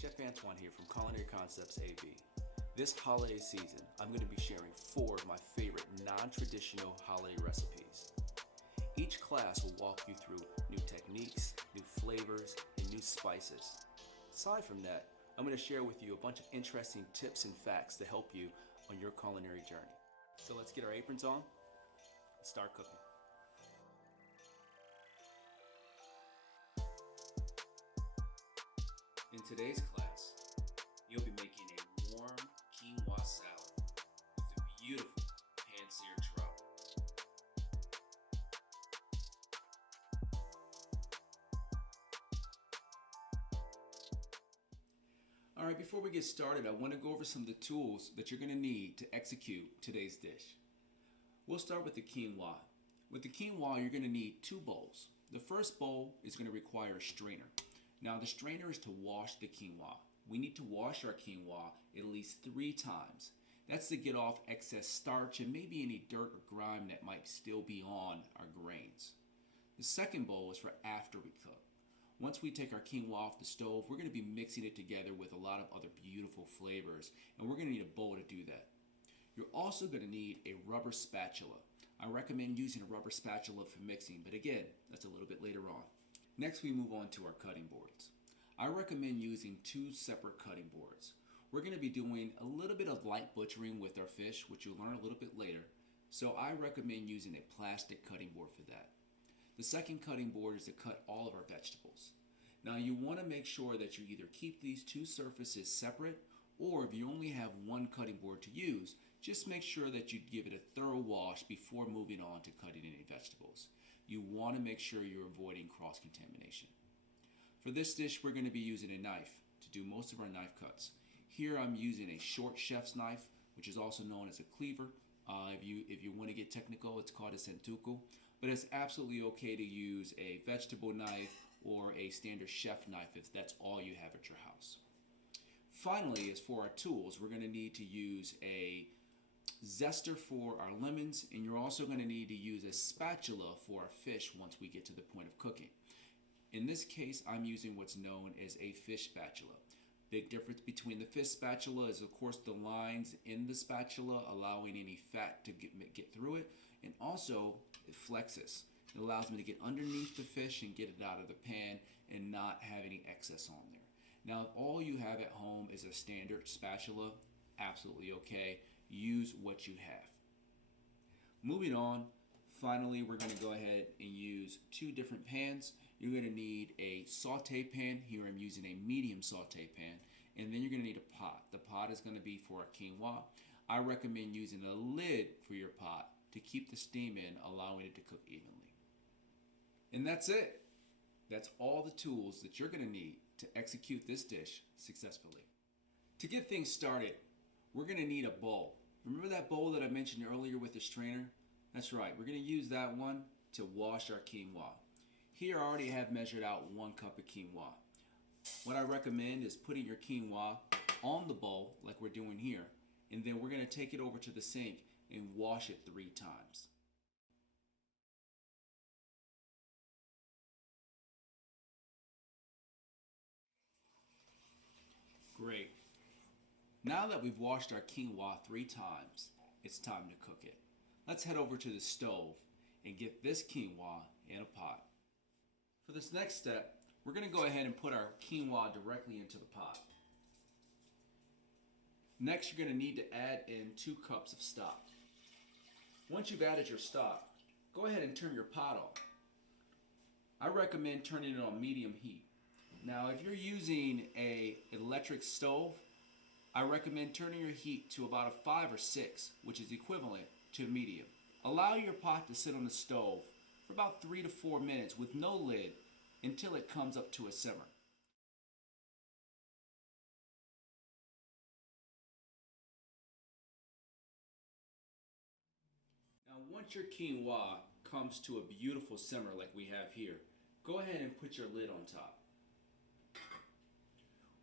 Chef Antwon here from Culinary Concepts AB. This holiday season, I'm going to be sharing 4 of my favorite non-traditional holiday recipes. Each class will walk you through new techniques, new flavors, and new spices. Aside from that, I'm going to share with you a bunch of interesting tips and facts to help you on your culinary journey. So let's get our aprons on and start cooking. In today's class, you'll be making a warm quinoa salad with a beautiful pan-seared trout. All right, before we get started, I want to go over some of the tools that you're going to need to execute today's dish. We'll start with the quinoa. With the quinoa, you're going to need 2 bowls. The first bowl is going to require a strainer. Now, the strainer is to wash the quinoa. We need to wash our quinoa at least 3 times. That's to get off excess starch and maybe any dirt or grime that might still be on our grains. The second bowl is for after we cook. Once we take our quinoa off the stove, we're going to be mixing it together with a lot of other beautiful flavors, and we're going to need a bowl to do that. You're also going to need a rubber spatula. I recommend using a rubber spatula for mixing, but again, that's a little bit later on. Next, we move on to our cutting boards. I recommend using 2 separate cutting boards. We're going to be doing a little bit of light butchering with our fish, which you'll learn a little bit later, so I recommend using a plastic cutting board for that. The second cutting board is to cut all of our vegetables. Now, you want to make sure that you either keep these 2 surfaces separate, or if you only have 1 cutting board to use, just make sure that you give it a thorough wash before moving on to cutting any vegetables. You want to make sure you're avoiding cross-contamination. For this dish, we're going to be using a knife to do most of our knife cuts. Here I'm using a short chef's knife, which is also known as a cleaver. If you want to get technical, it's called a centuco. But it's absolutely okay to use a vegetable knife or a standard chef knife if that's all you have at your house. Finally, as for our tools, we're going to need to use a zester for our lemons, and you're also going to need to use a spatula for our fish once we get to the point of cooking. In this case, I'm using what's known as a fish spatula. Big difference between the fish spatula is, of course, the lines in the spatula allowing any fat to get through it, and also it flexes. It allows me to get underneath the fish and get it out of the pan and not have any excess on there. Now, if all you have at home is a standard spatula, absolutely okay. Use what you have. Moving on, finally, we're going to go ahead and use 2 different pans. You're going to need a saute pan. Here I'm using a medium saute pan. And then you're going to need a pot. The pot is going to be for our quinoa. I recommend using a lid for your pot to keep the steam in, allowing it to cook evenly. And that's it. That's all the tools that you're going to need to execute this dish successfully. To get things started, we're going to need a bowl. Remember that bowl that I mentioned earlier with the strainer? That's right, we're going to use that one to wash our quinoa. Here I already have measured out 1 cup of quinoa. What I recommend is putting your quinoa on the bowl like we're doing here, and then we're going to take it over to the sink and wash it 3 times. Great. Now that we've washed our quinoa 3 times, it's time to cook it. Let's head over to the stove and get this quinoa in a pot. For this next step, we're going to go ahead and put our quinoa directly into the pot. Next, you're going to need to add in 2 cups of stock. Once you've added your stock, go ahead and turn your pot on. I recommend turning it on medium heat. Now, if you're using an electric stove, I recommend turning your heat to about a 5 or 6, which is equivalent to medium. Allow your pot to sit on the stove for about 3 to 4 minutes with no lid until it comes up to a simmer. Now, once your quinoa comes to a beautiful simmer like we have here, go ahead and put your lid on top.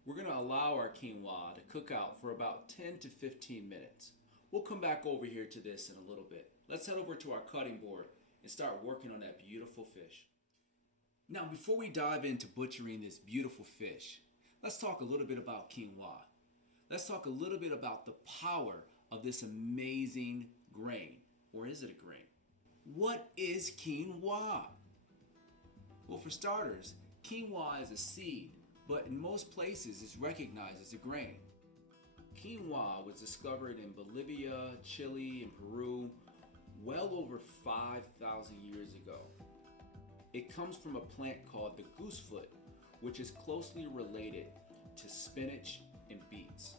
We're going to allow our quinoa to cook out for about 10 to 15 minutes. We'll come back over here to this in a little bit. Let's head over to our cutting board and start working on that beautiful fish. Now, before we dive into butchering this beautiful fish, Let's talk a little bit about quinoa. Let's talk a little bit about the power of this amazing grain. Or is it a grain? What is quinoa? Well, for starters, quinoa is a seed, but in most places it's recognized as a grain. Quinoa was discovered in Bolivia, Chile, and Peru well over 5,000 years ago. It comes from a plant called the goosefoot, which is closely related to spinach and beets.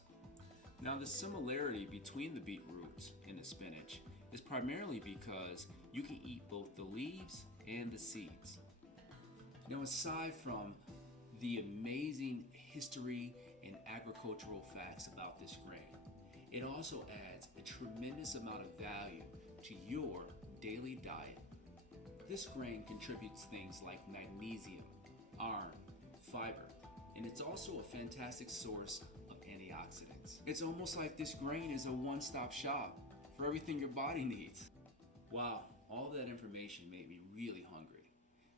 Now, the similarity between the beet roots and the spinach is primarily because you can eat both the leaves and the seeds. Now, aside from the amazing history and agricultural facts about this grain, it also adds a tremendous amount of value to your daily diet. This grain contributes things like magnesium, iron, fiber, and it's also a fantastic source of antioxidants. It's almost like this grain is a one-stop shop for everything your body needs. Wow, all that information made me really hungry.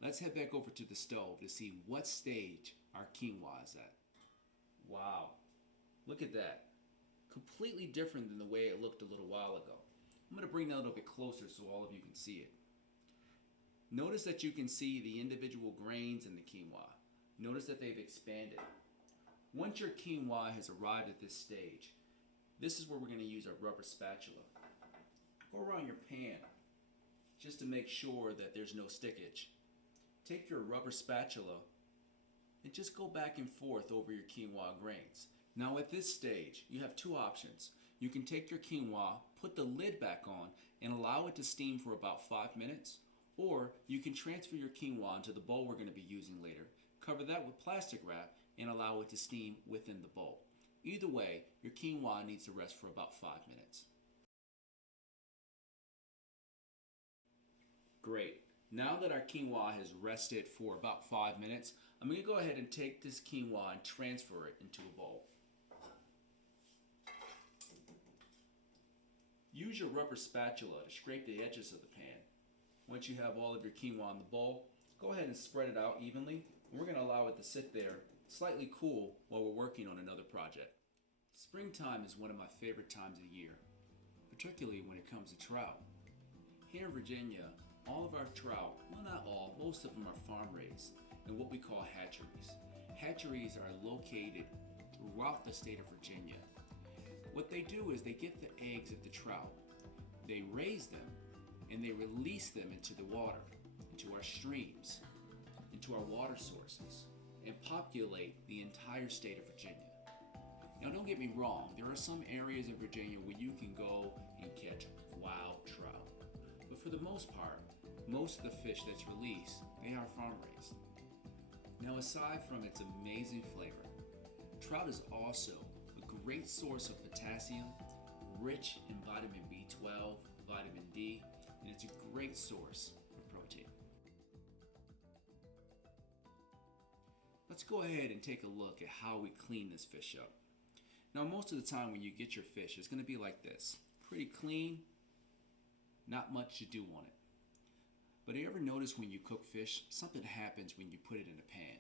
Let's head back over to the stove to see what stage our quinoa is at. Wow, look at that. Completely different than the way it looked a little while ago. I'm going to bring that a little bit closer so all of you can see it. Notice that you can see the individual grains in the quinoa. Notice that they've expanded. Once your quinoa has arrived at this stage, this is where we're going to use our rubber spatula. Go around your pan just to make sure that there's no stickage. Take your rubber spatula and just go back and forth over your quinoa grains. Now at this stage, you have two options. You can take your quinoa, put the lid back on, and allow it to steam for about 5 minutes. Or you can transfer your quinoa into the bowl we're going to be using later, cover that with plastic wrap, and allow it to steam within the bowl. Either way, your quinoa needs to rest for about 5 minutes. Great. Now that our quinoa has rested for about 5 minutes, I'm going to go ahead and take this quinoa and transfer it into a bowl. Use your rubber spatula to scrape the edges of the pan. Once you have all of your quinoa in the bowl, go ahead and spread it out evenly. And we're going to allow it to sit there slightly cool while we're working on another project. Springtime is one of my favorite times of year, particularly when it comes to trout. Here in Virginia, all of our trout, well not all, most of them are farm raised in what we call hatcheries. Hatcheries are located throughout the state of Virginia. What they do is they get the eggs of the trout, they raise them, and they release them into the water, into our streams, into our water sources, and populate the entire state of Virginia. Now don't get me wrong, there are some areas of Virginia where you can go and catch wild trout. But for the most part, most of the fish that's released, they are farm raised. Now aside from its amazing flavor, trout is also a great source of potassium, rich in vitamin B12, vitamin D, and it's a great source of protein. Let's go ahead and take a look at how we clean this fish up. Now most of the time when you get your fish, it's going to be like this. Pretty clean, not much to do on it. But you ever notice when you cook fish, something happens when you put it in a pan?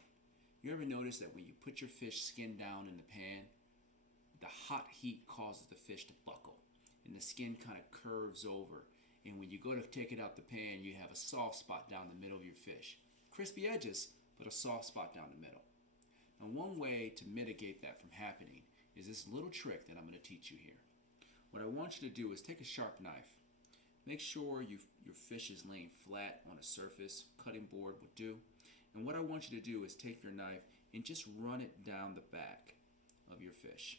You ever notice that when you put your fish skin down in the pan, the hot heat causes the fish to buckle and the skin kind of curves over, and when you go to take it out the pan, you have a soft spot down the middle of your fish. Crispy edges, but a soft spot down the middle. Now one way to mitigate that from happening is this little trick that I'm going to teach you here. What I want you to do is take a sharp knife. Make sure your fish is laying flat on a surface, cutting board would do. And what I want you to do is take your knife and just run it down the back of your fish.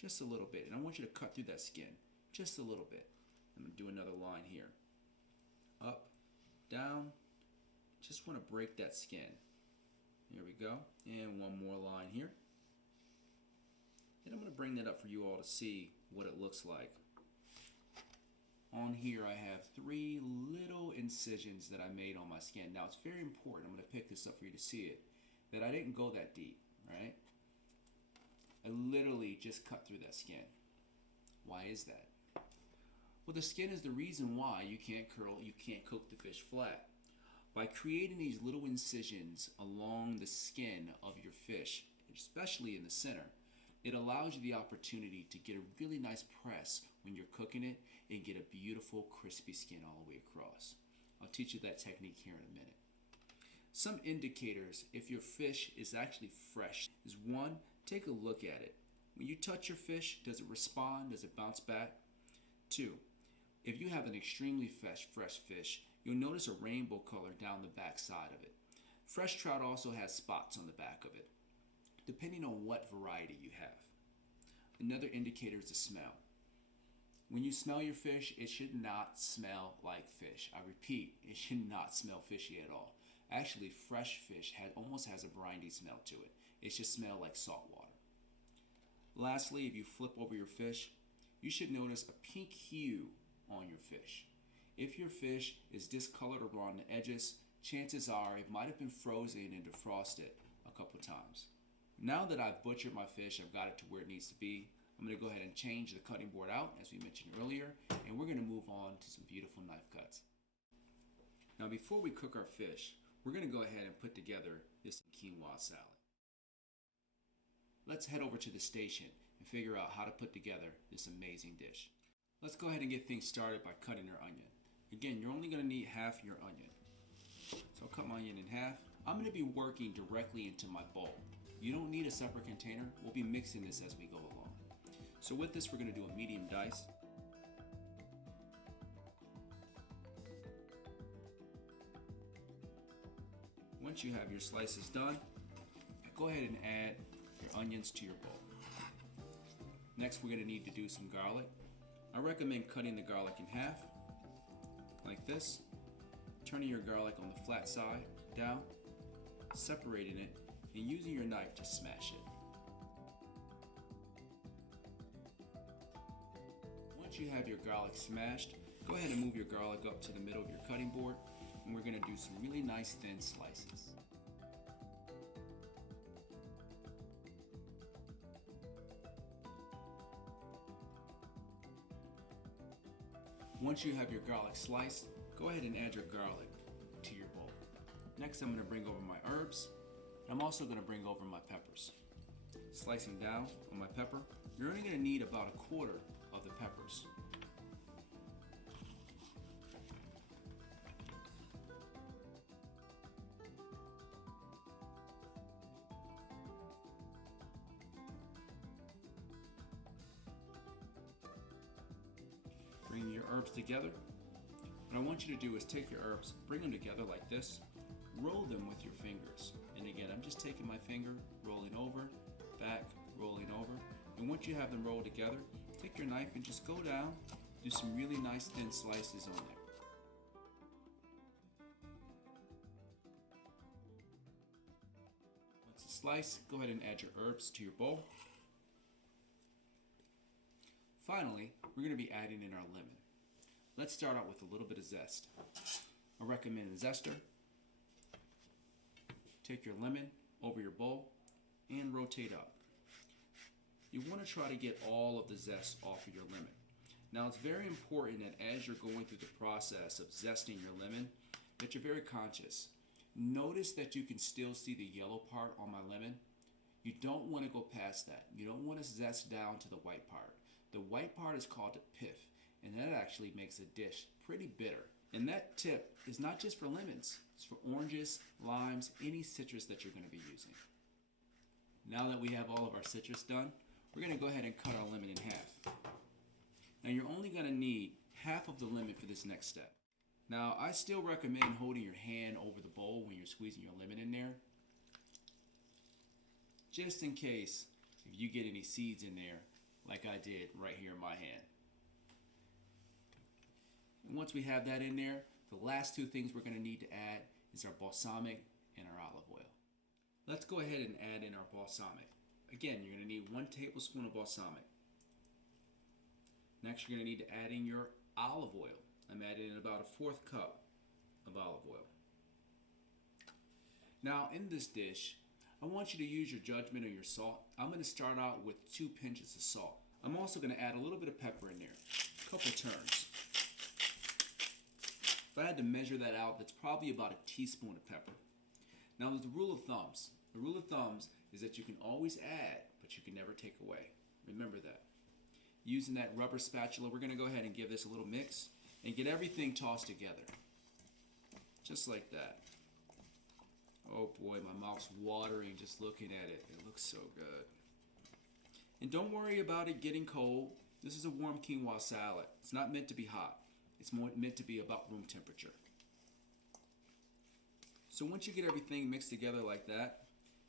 Just a little bit. And I want you to cut through that skin. Just a little bit. I'm going to do another line here. Up, down. Just want to break that skin. Here we go. And one more line here. And I'm going to bring that up for you all to see what it looks like. On here I have 3 little incisions that I made on my skin. Now it's very important, I'm going to pick this up for you to see it, that I didn't go that deep, right? I literally just cut through that skin. Why is that? Well, the skin is the reason why you can't cook the fish flat. By creating these little incisions along the skin of your fish, especially in the center, it allows you the opportunity to get a really nice press when you're cooking it and get a beautiful crispy skin all the way across. I'll teach you that technique here in a minute. Some indicators if your fish is actually fresh is one, take a look at it. When you touch your fish, does it respond? Does it bounce back? Two, if you have an extremely fresh fish, you'll notice a rainbow color down the back side of it. Fresh trout also has spots on the back of it, depending on what variety you have. Another indicator is the smell. When you smell your fish, it should not smell like fish. I repeat, it should not smell fishy at all. Actually, fresh fish almost has a briny smell to it. It should smell like salt water. Lastly, if you flip over your fish, you should notice a pink hue on your fish. If your fish is discolored around the edges, chances are it might have been frozen and defrosted a couple times. Now that I've butchered my fish, I've got it to where it needs to be, I'm going to go ahead and change the cutting board out, as we mentioned earlier, and we're going to move on to some beautiful knife cuts. Now before we cook our fish, we're going to go ahead and put together this quinoa salad. Let's head over to the station and figure out how to put together this amazing dish. Let's go ahead and get things started by cutting our onion. Again, you're only going to need half your onion. So I'll cut my onion in half. I'm going to be working directly into my bowl. You don't need a separate container. We'll be mixing this as we go along. So with this, we're going to do a medium dice. Once you have your slices done, go ahead and add your onions to your bowl. Next, we're going to need to do some garlic. I recommend cutting the garlic in half, like this, turning your garlic on the flat side down, separating it, and using your knife to smash it. Once you have your garlic smashed, go ahead and move your garlic up to the middle of your cutting board, and we're going to do some really nice thin slices. Once you have your garlic sliced, go ahead and add your garlic to your bowl. Next, I'm going to bring over my herbs. I'm also going to bring over my peppers. Slicing down on my pepper, you're only going to need about a quarter of the peppers. Bring your herbs together. What I want you to do is take your herbs, bring them together like this, roll them with your fingers. And again, I'm just taking my finger, rolling over, back, rolling over. And once you have them rolled together, take your knife and just go down, do some really nice thin slices on there. Once it's sliced, go ahead and add your herbs to your bowl. Finally, we're going to be adding in our lemon. Let's start out with a little bit of zest. I recommend a zester. Take your lemon over your bowl and rotate up. You want to try to get all of the zest off of your lemon. Now it's very important that as you're going through the process of zesting your lemon, that you're very conscious. Notice that you can still see the yellow part on my lemon. You don't want to go past that. You don't want to zest down to the white part. The white part is called the pith, and that actually makes a dish pretty bitter. And that tip is not just for lemons, it's for oranges, limes, any citrus that you're going to be using. Now that we have all of our citrus done, we're going to go ahead and cut our lemon in half. Now you're only going to need half of the lemon for this next step. Now I still recommend holding your hand over the bowl when you're squeezing your lemon in there, just in case if you get any seeds in there like I did right here in my hand. And once we have that in there, the last two things we're going to need to add is our balsamic and our olive oil. Let's go ahead and add in our balsamic. Again, you're going to need 1 tablespoon of balsamic. Next, you're going to need to add in your olive oil. I'm adding in about a 1/4 cup of olive oil. Now, in this dish, I want you to use your judgment on your salt. I'm going to start out with 2 pinches of salt. I'm also going to add a little bit of pepper in there, a couple turns. If I had to measure that out, that's probably about a teaspoon of pepper. Now, there's the rule of thumbs. The rule of thumbs is that you can always add, but you can never take away. Remember that. Using that rubber spatula, we're going to go ahead and give this a little mix and get everything tossed together. Just like that. Oh boy, my mouth's watering just looking at it. It looks so good. And don't worry about it getting cold. This is a warm quinoa salad. It's not meant to be hot. It's more meant to be about room temperature. So once you get everything mixed together like that,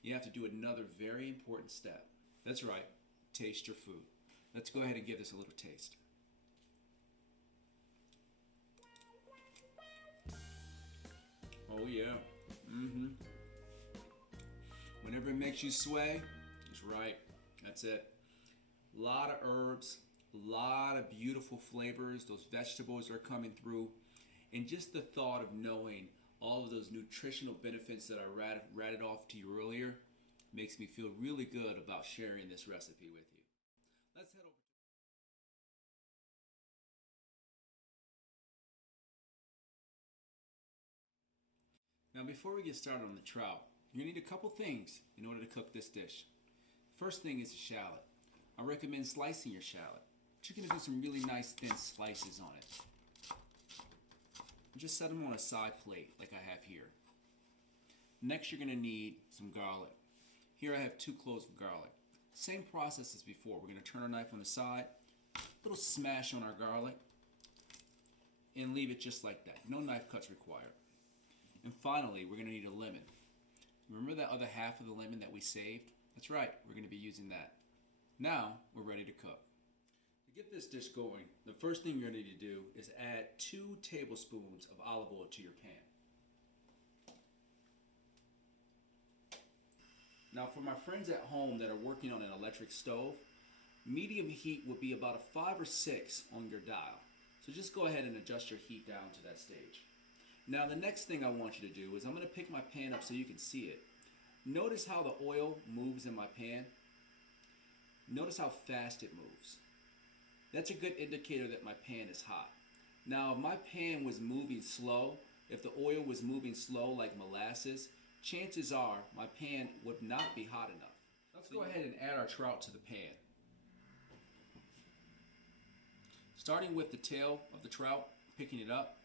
you have to do another very important step. That's right, taste your food. Let's go ahead and give this a little taste. Oh yeah. Whenever it makes you sway, it's right. That's it. A lot of herbs, a lot of beautiful flavors. Those vegetables are coming through. And just the thought of knowing all of those nutritional benefits that I ratted off to you earlier makes me feel really good about sharing this recipe with you. Let's head over. Now before we get started on the trout, you're going to need a couple things in order to cook this dish. First thing is a shallot. I recommend slicing your shallot, but you're going to do some really nice thin slices on it. Just set them on a side plate like I have here. Next you're going to need some garlic. Here I have 2 cloves of garlic. Same process as before. We're going to turn our knife on the side, a little smash on our garlic, and leave it just like that. No knife cuts required. And finally, we're going to need a lemon. Remember that other half of the lemon that we saved? That's right, we're going to be using that. Now, we're ready to cook. To get this dish going, the first thing you're going to need to do is add 2 tablespoons of olive oil to your pan. Now, for my friends at home that are working on an electric stove, medium heat would be about a 5 or 6 on your dial. So just go ahead and adjust your heat down to that stage. Now the next thing I want you to do is I'm going to pick my pan up so you can see it. Notice how the oil moves in my pan. Notice how fast it moves. That's a good indicator that my pan is hot. Now if my pan was moving slow, if the oil was moving slow like molasses, chances are my pan would not be hot enough. Let's go ahead and add our trout to the pan. Starting with the tail of the trout, picking it up,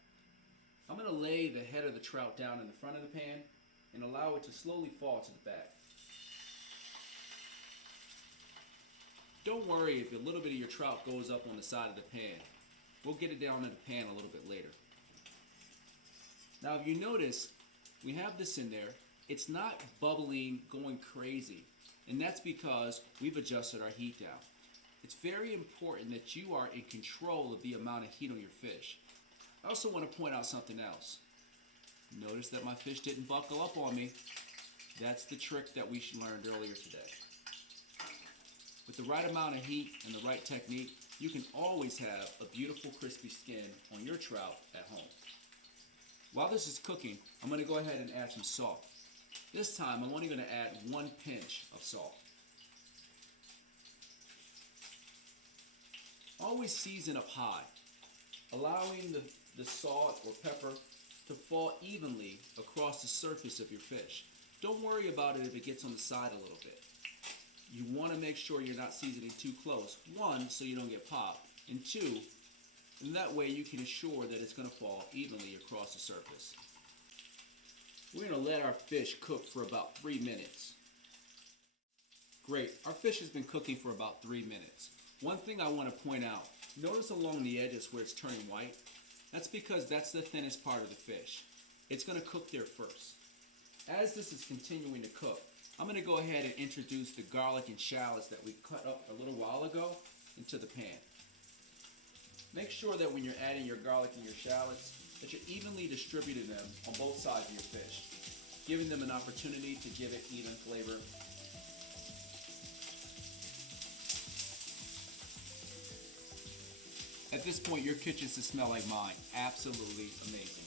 I'm going to lay the head of the trout down in the front of the pan and allow it to slowly fall to the back. Don't worry if a little bit of your trout goes up on the side of the pan. We'll get it down in the pan a little bit later. Now if you notice, we have this in there. It's not bubbling, going crazy. And that's because we've adjusted our heat down. It's very important that you are in control of the amount of heat on your fish. I also want to point out something else. Notice that my fish didn't buckle up on me. That's the trick that we learned earlier today. With the right amount of heat and the right technique, you can always have a beautiful crispy skin on your trout at home. While this is cooking, I'm going to go ahead and add some salt. This time I'm only going to add 1 pinch of salt. Always season up high, allowing the salt or pepper to fall evenly across the surface of your fish. Don't worry about it if it gets on the side a little bit. You want to make sure you're not seasoning too close. 1, so you don't get popped, and 2, and that way you can ensure that it's going to fall evenly across the surface. We're going to let our fish cook for about 3 minutes. Great, our fish has been cooking for about 3 minutes. One thing I want to point out, notice along the edges where it's turning white. That's because that's the thinnest part of the fish. It's going to cook there first. As this is continuing to cook, I'm going to go ahead and introduce the garlic and shallots that we cut up a little while ago into the pan. Make sure that when you're adding your garlic and your shallots, that you're evenly distributing them on both sides of your fish, giving them an opportunity to give it even flavor. At this point, your kitchen should smell like mine. Absolutely amazing.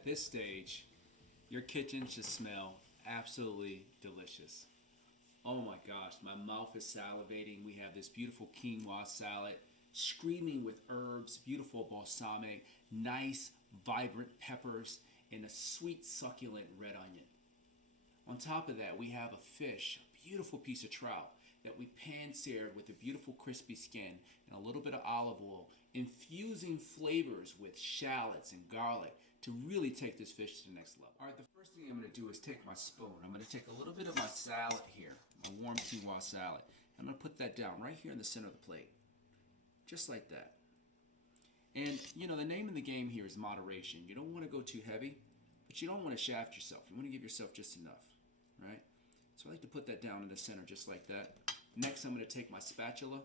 at this stage, your kitchen should smell absolutely delicious. Oh my gosh, my mouth is salivating. We have this beautiful quinoa salad, screaming with herbs, beautiful balsamic, nice, vibrant peppers, and a sweet, succulent red onion. On top of that, we have a fish, a beautiful piece of trout that we pan-seared with a beautiful crispy skin and a little bit of olive oil, infusing flavors with shallots and garlic to really take this fish to the next level. All right, the first thing I'm going to do is take my spoon. I'm going to take a little bit of my salad here, my warm quinoa salad. I'm going to put that down right here in the center of the plate, just like that. And, you know, the name of the game here is moderation. You don't want to go too heavy, but you don't want to shaft yourself. You want to give yourself just enough, right? So I like to put that down in the center just like that. Next, I'm going to take my spatula,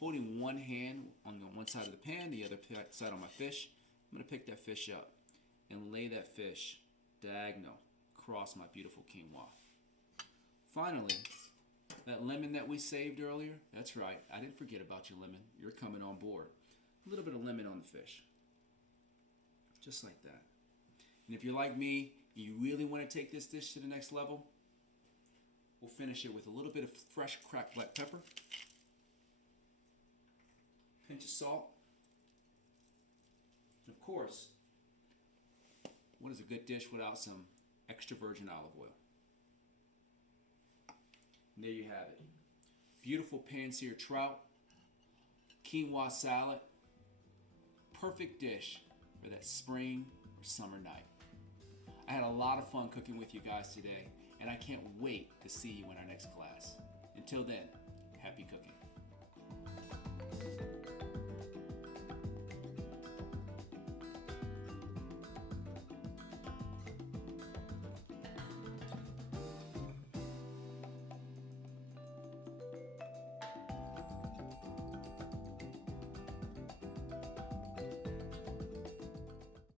holding one hand on one side of the pan, the other side on my fish. I'm going to pick that fish up and lay that fish diagonal across my beautiful quinoa. Finally, that lemon that we saved earlier, that's right, I didn't forget about your lemon. You're coming on board. A little bit of lemon on the fish. Just like that. And if you're like me, you really want to take this dish to the next level, we'll finish it with a little bit of fresh cracked black pepper, pinch of salt, and of course, what is a good dish without some extra virgin olive oil? And there you have it. Beautiful pan-seared trout, quinoa salad, perfect dish for that spring or summer night. I had a lot of fun cooking with you guys today, and I can't wait to see you in our next class. Until then, happy cooking.